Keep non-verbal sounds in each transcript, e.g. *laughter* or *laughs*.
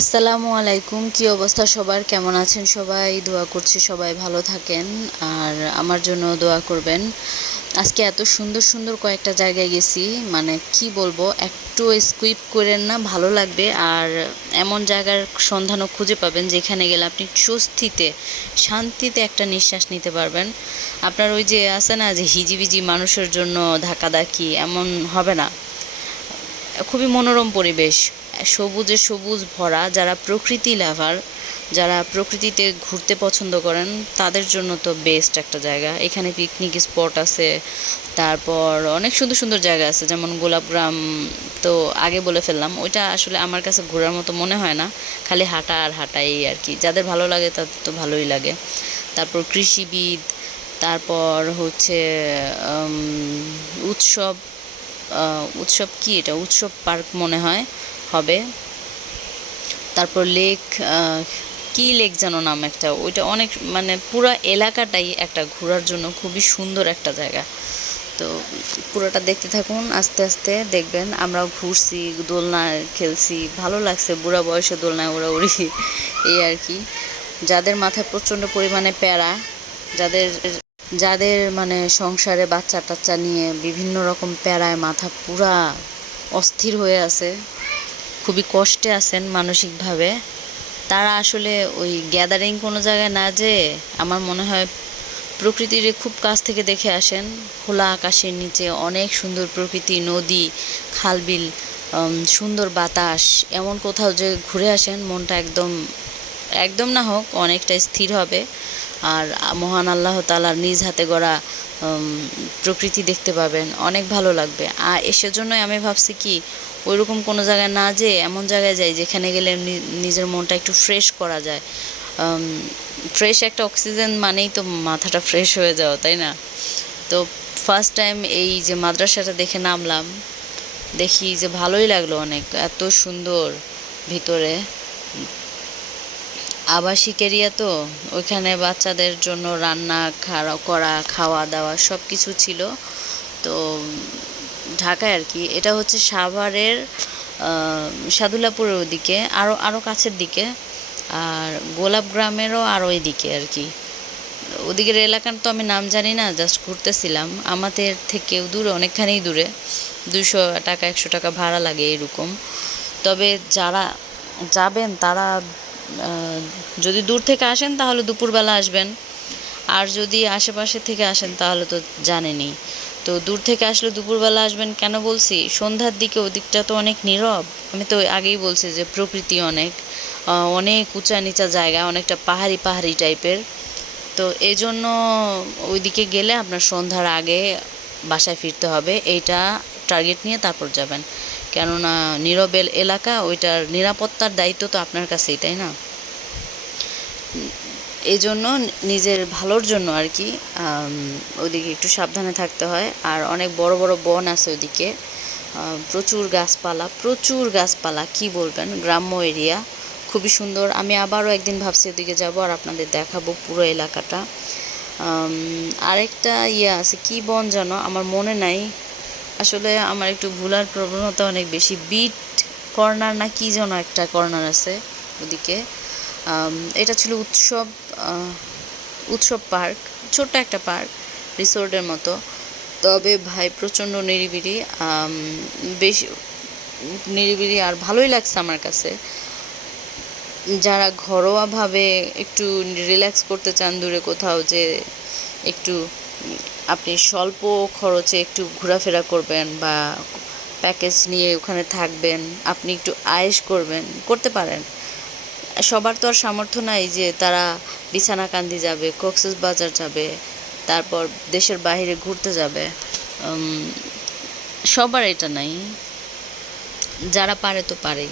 আসসালামু আলাইকুম। কি অবস্থা সবার? কেমন আছেন সবাই? দোয়া করছি সবাই ভালো থাকেন। আর আমার জন্য দোয়া করবেন। আজকে এত সুন্দর সুন্দর কয়েকটা জায়গায় গেছি। মানে কি বলব, একটু স্কুইপ করেন না, ভালো লাগবে। আর এমন জায়গার সন্ধানও খুঁজে পাবেন যেখানে গেলে আপনি স্বস্তিতে, শান্তিতে একটা নিঃশ্বাস নিতে পারবেন। আপনার ওই যে আছে না, যে হিজিবিজি মানুষের জন্য ধাক্কাধাক্কি, এমন হবে না। খুবই মনোরম পরিবেশ। সবুজে সবুজ ভরা, যারা প্রকৃতি লাভার, যারা প্রকৃতিতে ঘুরতে পছন্দ করেন, তাদের জন্য তো বেস্ট একটা জায়গা। এখানে পিকনিক স্পট আছে, তারপর অনেক সুন্দর সুন্দর জায়গা আছে, যেমন গোলাপগ্রাম তো আগে বলে ফেললাম, ওইটা আসলে আমার কাছে ঘোরার মতো মনে হয় না, খালি হাঁটা আর হাঁটা এই আর কি। যাদের ভালো লাগে তাদের তো ভালোই লাগে। তারপর কৃষিবিদ, তারপর হচ্ছে উৎসব উৎসব কি এটা? উৎসব পার্ক মনে হয়। হবে। তারপর লেক কি লেক যেন নাম একটা, ওইটা অনেক মানে পুরো এলাকাটাই একটা ঘোরার জন্য খুবই সুন্দর একটা জায়গা। তো পুরোটা দেখতে থাকুন, আস্তে আস্তে দেখবেন, আমরাও ঘুরছি, দোলনা খেলছি, ভালো লাগছে, বুড়া বয়সে দোলনায় ওড়াউড়ি, *laughs* এই আর কি। যাদের মাথায় প্রচণ্ড পরিমাণে প্যারা, যাদের যাদের মানে সংসারে বাচ্চা টাচ্চা নিয়ে বিভিন্ন রকম প্যারায় মাথা পুরা অস্থির হয়ে আছে খুবই কষ্টে আছেন মানসিকভাবে। তারা আসলে ওই গ্যাদারিং কোনো জায়গায় না যেয়ে আমার মনে হয় প্রকৃতির খুব কাছ থেকে দেখে আসেন। খোলা আকাশের নিচে অনেক সুন্দর প্রকৃতি, নদী, খালবিল সুন্দর বাতাস, এমন কোথাও যে ঘুরে আসেন মনটা একদম একদম না হোক অনেকটা স্থির হবে। আর মহান আল্লাহ তালার নিজ হাতে গড়া প্রকৃতি দেখতে পাবেন। অনেক ভালো লাগবে। আর এসের জন্যই আমি ভাবছি কি ওইরকম কোনো জায়গায় না যেয়ে এমন জায়গায় যাই যেখানে গেলে নিজের মনটা একটু ফ্রেশ করা যায়। ফ্রেশ একটা অক্সিজেন মানেই তো মাথাটা ফ্রেশ হয়ে যাওয়া, তাই না? তো ফার্স্ট টাইম এই যে মাদ্রাসাটা দেখে নামলাম, দেখি যে ভালোই লাগল অনেক, এত সুন্দর ভিতরে। আবাসিক এরিয়া তো ওইখানে বাচ্চাদের জন্য রান্না করা খাওয়া দাওয়া সব কিছু ছিল। তো ঢাকায় আর কি এটা হচ্ছে সাভারের আহ, সাদুল্লাপুরের ওদিকে আরও আরও কাছের দিকে আর গোলাপ গ্রামেরও আরও দিকে আর কি। ওদিকের এলাকার তো আমি নাম জানি না জাস্ট ঘুরতেছিলাম। আমাদের থেকেও দূরে অনেকখানেই দূরে দুশো টাকা একশো টাকা ভাড়া লাগে এরকম। তবে যারা যাবেন তারা যদি দূর থেকে আসেন তাহলে দুপুরবেলা আসবেন। আর যদি আশেপাশে থেকে আসেন তাহলে তো জানেনই। তো দূর থেকে আসলে দুপুরবেলা আসবেন কেন বলছি? সন্ধ্যার দিকে ওদিকটা তো অনেক নীরব। আমি তো আগেই বলছি যে প্রকৃতি অনেক অনেক উঁচা নিচা জায়গা, অনেকটা পাহাড়ি পাহাড়ি টাইপের। তো এই জন্য ওইদিকে গেলে আপনার সন্ধ্যার আগে বাসায় ফিরতে হবে। এইটা টার্গেট নিয়ে তারপর যাবেন। কেননা নীরব এল- এলাকা, ওইটার নিরাপত্তার দায়িত্ব তো আপনার কাছেই, তাই না? এই জন্য নিজের ভালোর জন্য আর কি ওদিকে একটু সাবধানে থাকতে হয়। আর অনেক বড় বড় বন আছে ওদিকে প্রচুর গাছপালা প্রচুর গাছপালা, কি বলবেন? গ্রাম্য এরিয়া, খুবই সুন্দর। আমি আবারও একদিন ভাবছি ওদিকে যাব আর আপনাদের দেখাবো পুরো এলাকাটা। আরেকটা ইয়ে আছে, কি বন যেন আমার মনে নাই। আসলে আমার একটু ভুলার প্রবণতা অনেক বেশি। বিট কর্নার না কি যেন একটা কর্নার আছে ওদিকে। এটা ছিল উৎসব উৎসব পার্ক, ছোট্ট একটা পার্ক, রিসোর্টের মতো। তবে ভাই, প্রচণ্ড নিরিবিলি বেশি নিরিবিলি আর ভালোই লাগছে আমার কাছে। যারা ঘরোয়াভাবে একটু রিল্যাক্স করতে চান দূরে কোথাও যে একটু, আপনি স্বল্প খরচে একটু ঘোরাফেরা করবেন বা প্যাকেজ নিয়ে ওখানে থাকবেন, আপনি একটু আয়েশ করবেন, করতে পারেন। সবার তো আর সামর্থ্য নাই যে তারা বিছানাকান্দি যাবে কক্সেস বাজার যাবে, তারপর দেশের বাহিরে ঘুরতে যাবে। সবার এটা নাই। যারা পারে তো পারেই।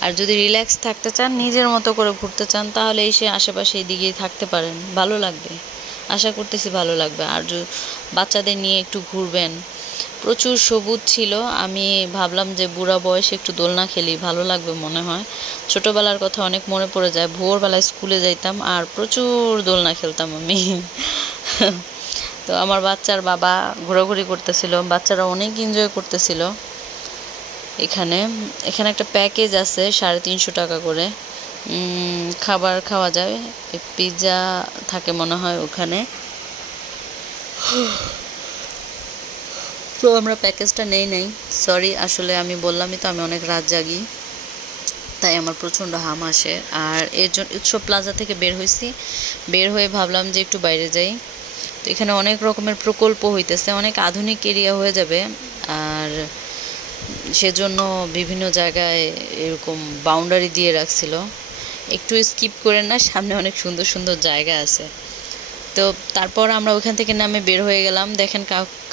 আর যদি রিল্যাক্স থাকতে চান, নিজের মতো করে ঘুরতে চান, তাহলে এসে আশেপাশে এই দিকেই থাকতে পারেন। ভালো লাগবে। আশা করতেছি ভালো লাগবে। আর বাচ্চাদের নিয়ে একটু ঘুরবেন, প্রচুর সবুজ ছিল। আমি ভাবলাম যে বুড়া বয়সে একটু দোলনা খেলি, ভালো লাগবে মনে হয়। ছোটোবেলার কথা অনেক মনে পড়ে যায়। ভোরবেলায় স্কুলে যাইতাম আর প্রচুর দোলনা খেলতাম আমি। তো আমার বাচ্চার বাবা ঘোরাঘুরি করতেছিল, বাচ্চারা অনেক এনজয় করতেছিল। এখানে এখানে একটা প্যাকেজ আছে সাড়ে তিনশো টাকা করে। খাবার খাওয়া যায়। পিৎজা থাকে মনে হয় ওখানে। তো আমরা প্যাকেজটা নেই নেই। সরি আসলে আমি বললামই তো আমি অনেক রাত জাগি। তাই আমার প্রচণ্ড হাম আসে। আর এর জন্য উৎসব প্লাজা থেকে বের হয়েছি বের হয়ে ভাবলাম যে একটু বাইরে যাই। তো এখানে অনেক রকমের প্রকল্প হইতেছে। অনেক আধুনিক এরিয়া হয়ে যাবে। আর সেজন্য বিভিন্ন জায়গায় এরকম বাউন্ডারি দিয়ে রাখছিল। একটু স্কিপ করে না, সামনে অনেক সুন্দর সুন্দর জায়গা আছে। তো তারপর আমরা ওইখান থেকে নামে বের হয়ে গেলাম। দেখেন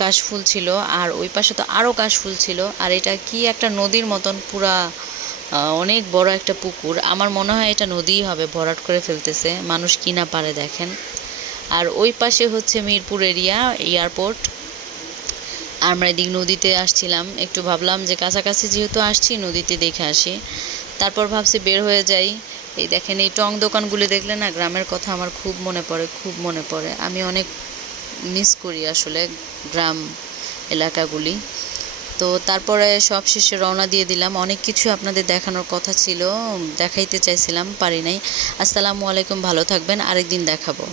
কাশফুল ছিল, আর ওই পাশে তো আরও কাশফুল ছিল, আর এটা কি একটা নদীর মতন পুরা অনেক বড় একটা পুকুর। আমার মনে হয় এটা নদীই হবে, ভরাট করে ফেলতেছে, মানুষ কি না পারে দেখেন। আর ওই পাশে হচ্ছে মিরপুর এরিয়া, এয়ারপোর্ট। আমরা এদিক নদীতে আসছিলাম, একটু ভাবলাম যে কাছাকাছি যেহেতু আসছি, নদীতে দেখে আসি। তারপর ভাবছি বের হয়ে যাই। এই দেখেন, এই টং দোকানগুলি দেখলে না গ্রামের কথা আমার খুব মনে পড়ে, খুব মনে পড়ে। আমি অনেক মিস করি আসলে গ্রাম এলাকাগুলি। তো তারপরে সব শেষে রওনা দিয়ে দিলাম। অনেক কিছু আপনাদের দেখানোর কথা ছিল, দেখাইতে চাইছিলাম, পারি নাই। আসসালামু আলাইকুম, ভালো থাকবেন, আরেকদিন দেখাবো।